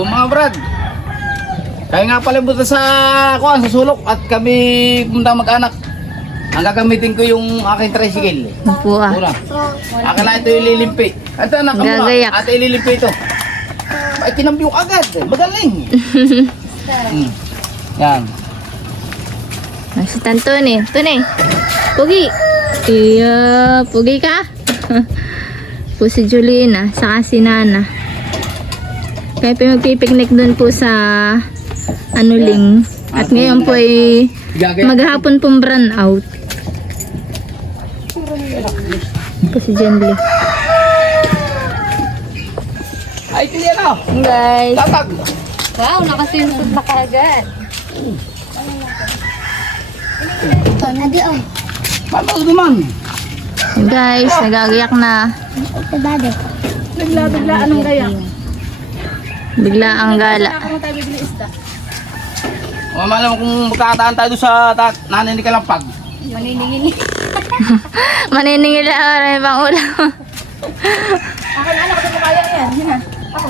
O mga brad, kaya nga pala buta sa kuan sa sulok at kami pumunta mag-anak. Ang gagamitin ko yung aking tricycle. Opo ah. Una. Akin na ito ililimpi. Ito anak, amo na. Gagayak. Ate ililimpi ito. Ay, kinambyo agad. Magaling. Yan. Si Tantone. Tone. Pugi. Iya, pugi ka? Po si Julina, saka si Nana. Kaya po magpipiknik dun po sa Anuling. At ngayon po ay maghapon pong run out. Po si Jenly. Ay, tiyan na. Guys. Tatag. Wow, nakasinod na kagad. Paano naman? Guys, nagagayak na. Bigla anong gayak? Bigla ang gala. O, malam kung magkakataan tayo doon sa nanay ni Kalampag. Maniningin. Maniningil na oras pang ulam. Akin anak ko kaya yan. Hina. Ako.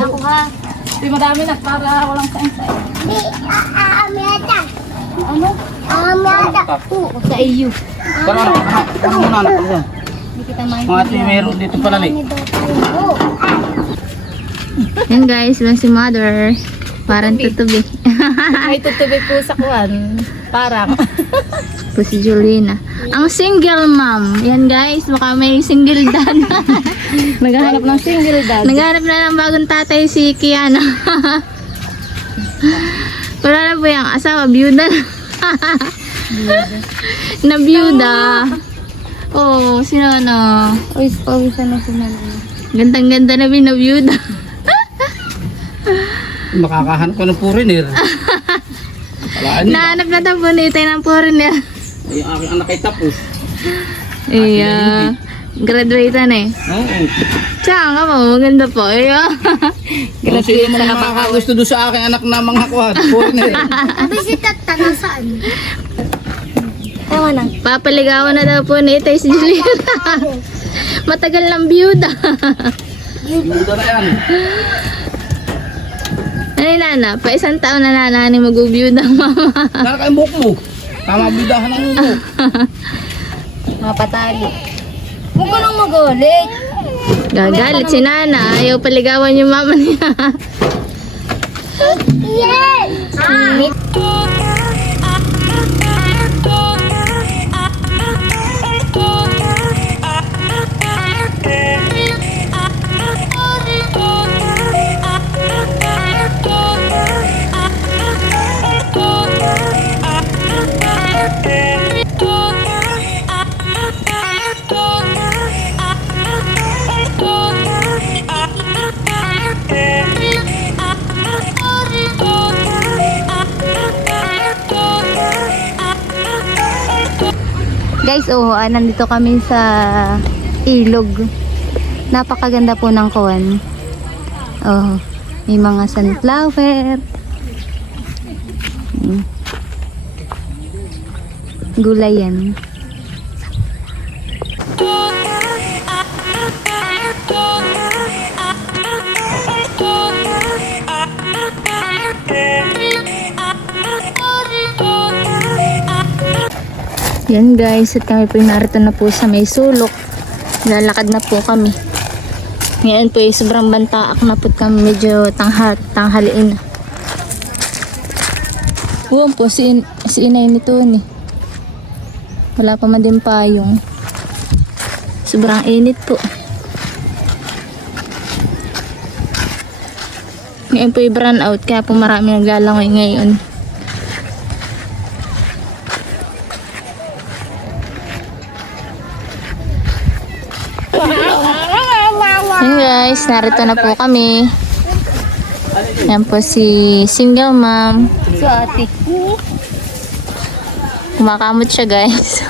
Ako ha. Di madami na para walang sain-sain. Ano? Sa iyo. Pero ano muna anak? Ano? Hindi kita main. Mga ito meron dito pala ni. Yan guys, yan si mother. Parang tutubi. May tutubig po sa kuwan. Parang. Po si Julina. Ang single mom. Yan guys, baka may single dad. Naghahanap ng single dad. Naghanap na ng bagong tatay si Kiana. Wala na po yung asawa, byuda na. Na byuda. Oh, sino na? Pawisan na sinalo. Gandang-ganda na binabyuda. Makakahanap ko ng foreigner. Palaan niya. Nahanap na daw po ni Itay ng foreigner. Ay, ang aking anak ay tapos. Iya. Graduate na eh. Oo. Tsaka nga po, maganda po. Iya. Kung sino man makakagusto doon sa aking anak na mga kuhan, foreigner. Bisitat ta na saan? Ewan na. Papaligawan na daw po ni Itay si Juliana. Matagal ng byuda. Muda na yan. Ano yung nana? Pa isang taon na nana ni mag-byuda mama. Nara kayong buhok mo. Tama bidahan ng buhok. Mga patali. Huwag ka nang magalit. Gagalit si nana. Ayaw paligawan yung mama niya. Yes! Guys, nandito kami sa ilog. Napakaganda po ng kuwan. Oh, may mga sunflower. Gulay yan. Yan guys, at kami po narito na po sa may sulok. Lalakad na po kami. Ngayon po sobrang bantaak na po kami, medyo tanghaliin na. Uwan po, si inay nito ni. Wala pa man din payong. Sobrang init po. Ngayon po i-brown out, kaya po marami naglalangoy ngayon. Yan guys, narito na po kami. Yan po si single mom. So, ate. Kumakamot siya guys.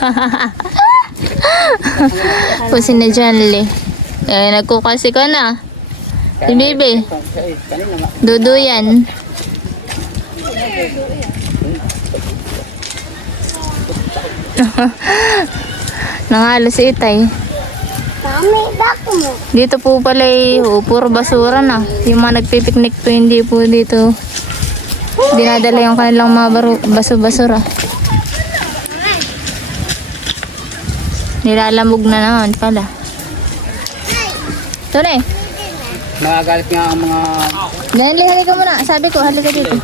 Po si na Janly. Nagkukasi ka na. Si Bibi. Dudu yan. Nangalo si Itay. Dito po pala puro basura na. Yung mga nagpipiknik po hindi po dito dinadala yung kanilang mga basura. Nilalamog na naman pala. Tunay. Nagagalit nga ang mga... Dali, halika muna. Sabi ko, halika dito.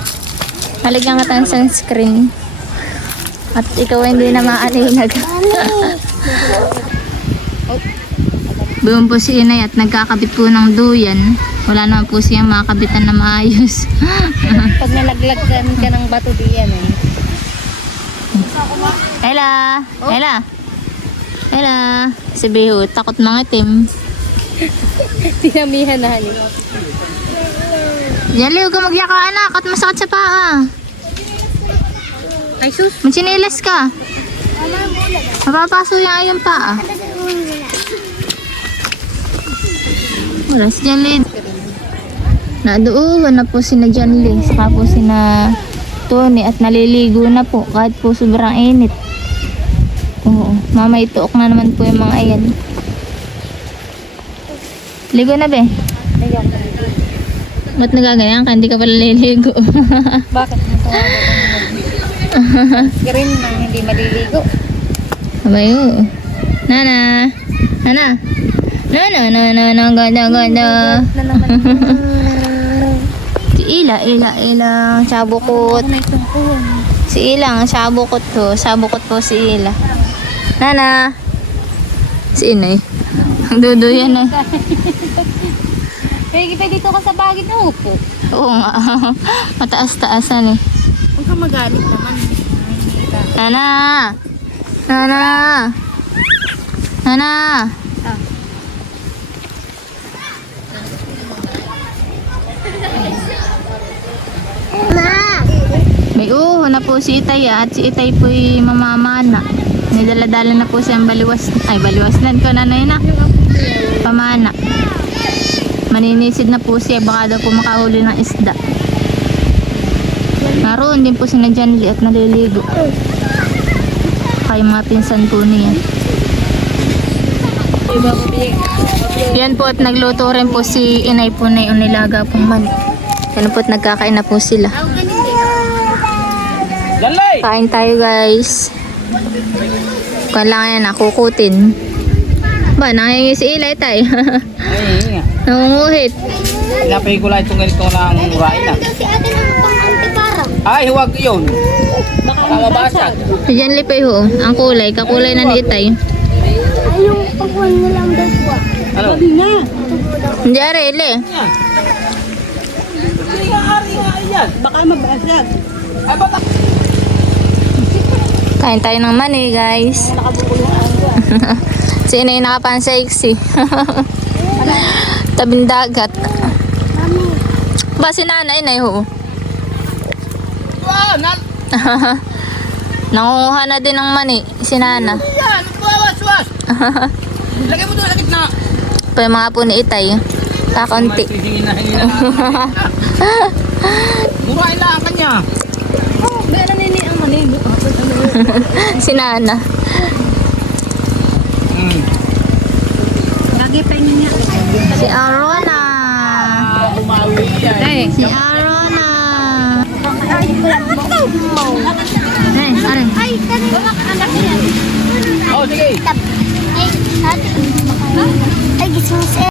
Halika nga tayong sunscreen. At ikaw hindi na maalinag. Doon po si Inay at nagkakabit po ng duyan. Wala naman po siyang makabitan na maayos. Pag nalaglag ka ng bato diyan eh. Ella! Ella! Ella! Si Biho, takot mangitim. Tinamihan na hani. Yan, huwag ka magyaka anak at masakit sa paa. Ay sus. Magsinilas ka. Mapapaso yung ayong paa. Wala si Janlyn. Naduuhan na po si na Janlyn. Saka po si na Tony at naliligo na po kahit po sobrang init. Oo. Mama ituok na naman po yung mga ayan. Ligo na be. Ba't nagaganyan ka? Hindi ka pala liligo. Bakit mo green nang hindi maliligo? Abay, oo. Nana. Nana. Nana. Ganda. Na naman. Si Ila. Sabukot. May tungkuhan. Si Ilang, sabukot ko. Sabukot po si Ila. Nana. Si Inay. Ang duduyan eh. Pwede dito ka sa bagit na upo. Oo nga. Mataas-taasan eh. Huwag ka magalit naman. Nana. Nana. May na po si Itay at si Itay po'y mamamana. May daladala na po siyang baliwas nan ko nanay na. Pamana. Maninisid na po siya, baka daw po makahuli ng isda. Naroon din po si na Janly at naliligo. Kaya mga pinsan po niya. Yan po at nagluto rin po si Inay po na yung nilaga pong mani. Yan po at nagkakain na po sila. Janlay! Kain tayo guys. Kung lang yan, nakukutin. Ba, nangyayang si Ilay tayo. Ay, nga. Nangunguhit. Pinapay ko lang itong ganito ng murain na. Ay, huwag yun. Kalabasag. Diyan lipay ho. Ang kulay. Kakulay na ni Itay. Yung pagkuhan mo lang daw po. Ano? Hindi arele. Baka mabasag. Ay, bata. Kain tayo ng mani guys. Si Inay nakapansexy. Tabing dagat. Ba si Nana Inay ho? Wow, Nangunguha na din ng mani si Nana. yan, was. Lagay mo doon, lagit na. Pa yung mga po ni Itay. Kakunti. Hingin na. Murain lang ang kanya. Oh, gano'n nini ang manigo. Si Nana. Lagi pa niya. Si Arona. Umawi yan. Ay, Si Arona. Hey, are. Ay, anak niya. Oh, sige. Ay, ate. Ay, gising si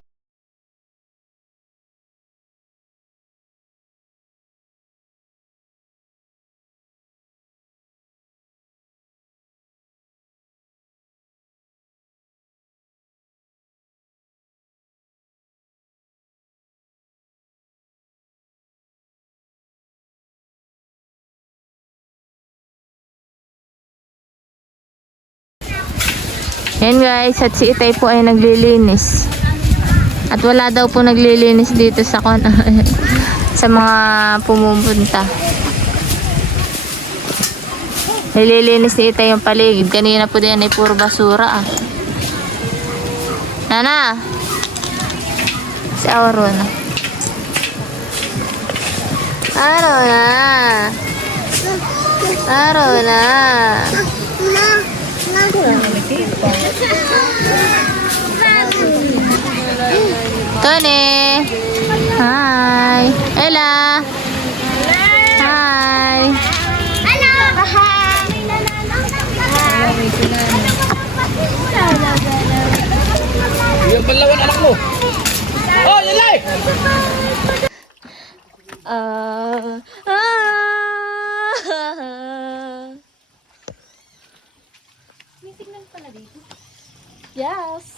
Yan guys, at si Itay po ay naglilinis. At wala daw po naglilinis dito sa sa mga pumupunta. Nililinis ni Itay yung paligid. Kanina po din ay puro basura ah. Nana! Si Aurona. Aurona! Aurona! Tony. Hi. Ella. Hi. Hello! Yung panlawan anak mo. Oh, yan lang! Ah. May signal pala dito. Yes.